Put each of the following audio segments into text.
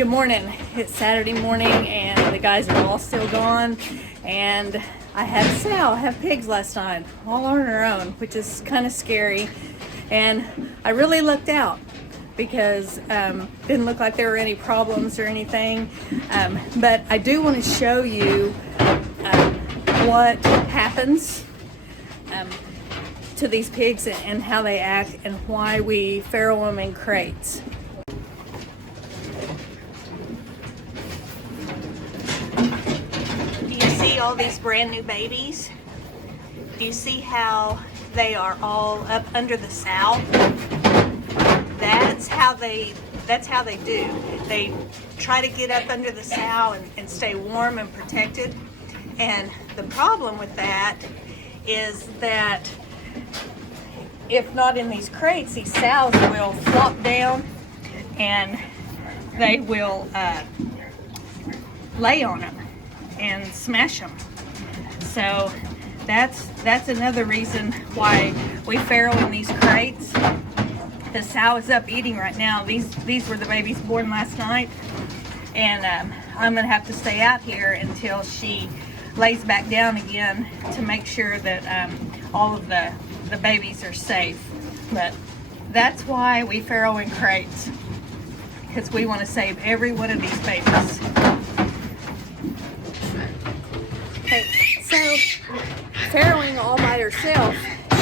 Good morning. It's Saturday morning and the guys are all still gone, and I had a sow have pigs last night all on her own, which is kind of scary, and I really looked out because didn't look like there were any problems or anything, but I do want to show you what happens to these pigs and how they act and why we farrow them in crates. All these brand new babies. Do you see how they are all up under the sow? That's how they do. They try to get up under the sow and stay warm and protected. And the problem with that is that if not in these crates, these sows will flop down and they will lay on them and smash them. So that's another reason why we farrow in these crates. The sow is up eating right now. These were the babies born last night, and I'm gonna have to stay out here until she lays back down again to make sure that all of the babies are safe. But that's why we farrow in crates, because we want to save every one of these babies. Okay, so farrowing all by herself,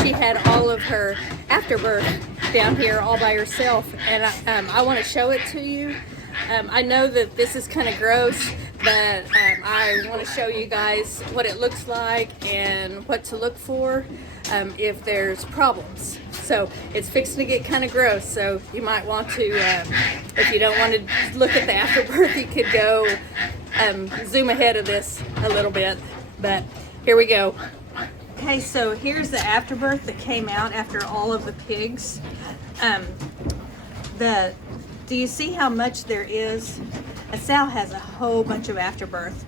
she had all of her afterbirth down here all by herself, and I want to show it to you. I know that this is kind of gross, but I want to show you guys what it looks like and what to look for if there's problems. So it's fixing to get kind of gross, so you might want to, if you don't want to look at the afterbirth, you could go zoom ahead of this a little bit. But here we go. Okay, so here's the afterbirth that came out after all of the pigs. Do you see how much there is? A sow has a whole bunch of afterbirth,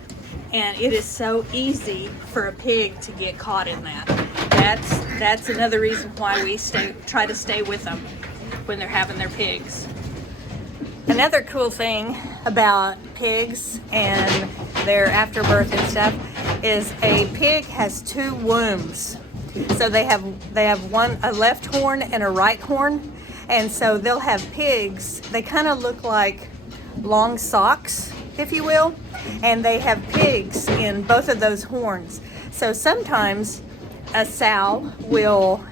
and it is so easy for a pig to get caught in that. That's another reason why we try to stay with them when they're having their pigs. Another cool thing about pigs and their afterbirth and stuff is a pig has two wombs. So they have a left horn and a right horn, and so they'll have pigs. They kind of look like long socks, if you will, and they have pigs in both of those horns. So sometimes a sow will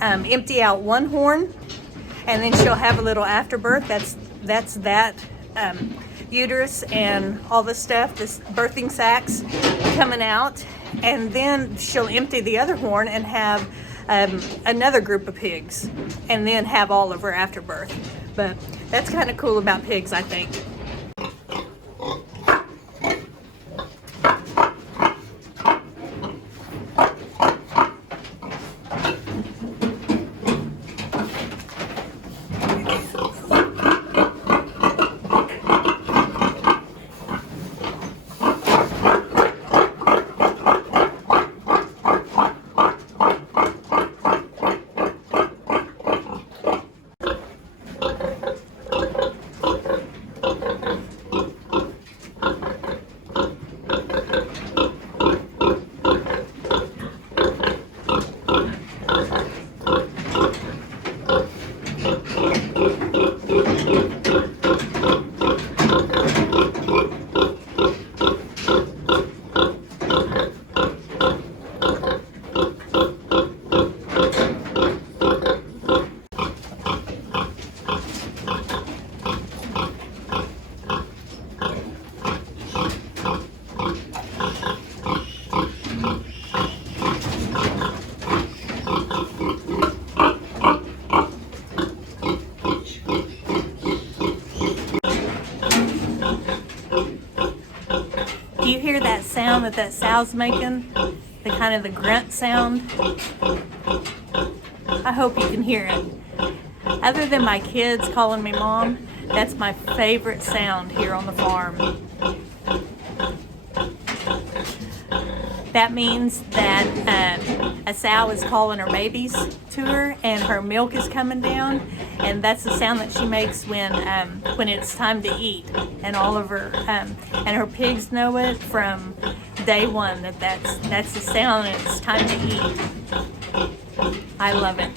empty out one horn, and then she'll have a little afterbirth. That's that uterus and all the stuff, this birthing sacs coming out, and then she'll empty the other horn and have another group of pigs, and then have all of her afterbirth. But that's kind of cool about pigs, I think. Do you hear that sound that sow's making? The kind of the grunt sound? I hope you can hear it. Other than my kids calling me mom, that's my favorite sound here on the farm. That means that a sow is calling her babies to her and her milk is coming down, and that's the sound that she makes when it's time to eat. And all of her and her pigs know it from day one that's the sound and it's time to eat. I love it.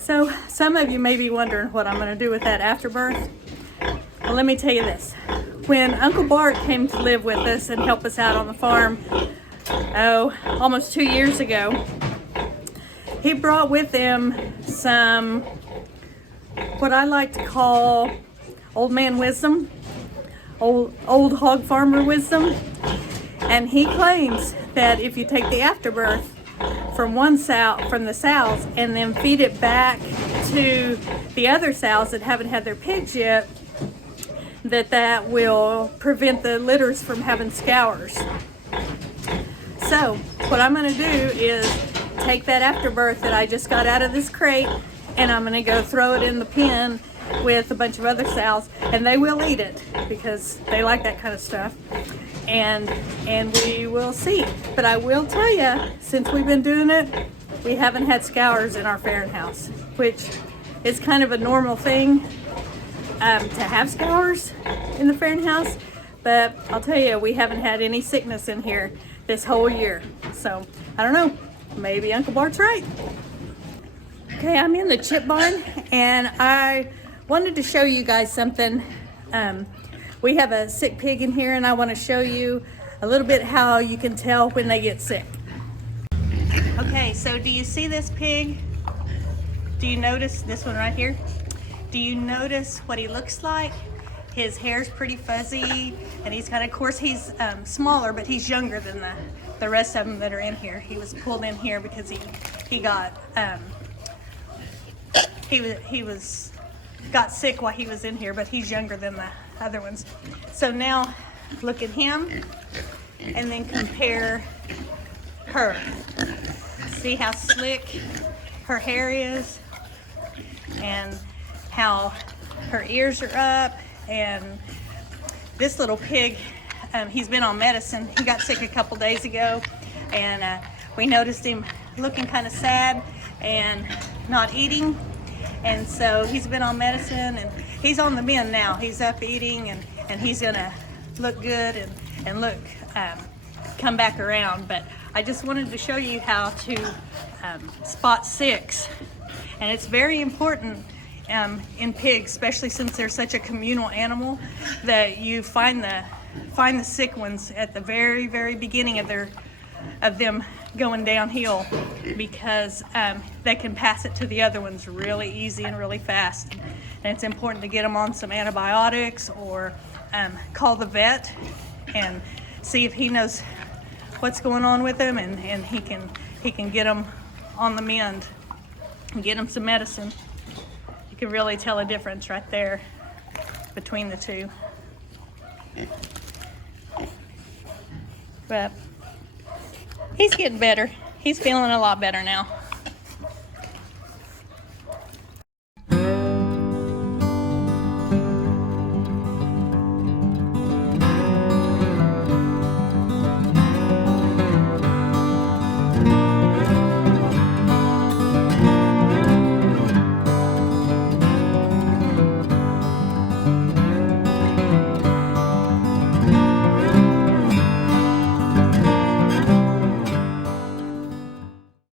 So some of you may be wondering what I'm going to do with that afterbirth. Well, let me tell you this. When Uncle Bart came to live with us and help us out on the farm, almost 2 years ago, he brought with him some, what I like to call old man wisdom, old hog farmer wisdom. And he claims that if you take the afterbirth from the sows and then feed it back to the other sows that haven't had their pigs yet, that will prevent the litters from having scours. So what I'm going to do is take that afterbirth that I just got out of this crate, and I'm going to go throw it in the pen with a bunch of other sows, and they will eat it because they like that kind of stuff. And we will see. But I will tell you, since we've been doing it, we haven't had scours in our farrowing house, which is kind of a normal thing to have scours in the farrowing house. But I'll tell you, we haven't had any sickness in here this whole year. So I don't know, maybe Uncle Bart's right. Okay, I'm in the chip barn, and I wanted to show you guys something. We have a sick pig in here, and I want to show you a little bit how you can tell when they get sick. Okay, so do you see this pig? Do you notice this one right here? Do you notice what he looks like? His hair's pretty fuzzy, and he's got, of course, he's smaller, but he's younger than the rest of them that are in here. He was pulled in here because he got got sick while he was in here, but he's younger than the other ones. So now look at him and then compare her. See how slick her hair is and how her ears are up. And this little pig, he's been on medicine. He got sick a couple days ago, and we noticed him looking kind of sad and not eating. And so he's been on medicine, and he's on the mend now. He's up eating, and he's gonna look good and look come back around. But I just wanted to show you how to spot sicks, and it's very important in pigs, especially since they're such a communal animal, that you find the sick ones at the very, very beginning of them going downhill, because they can pass it to the other ones really easy and really fast. And it's important to get them on some antibiotics, or call the vet and see if he knows what's going on with them, and he can get them on the mend and get them some medicine. You can really tell a difference right there between the two. But he's getting better. He's feeling a lot better now.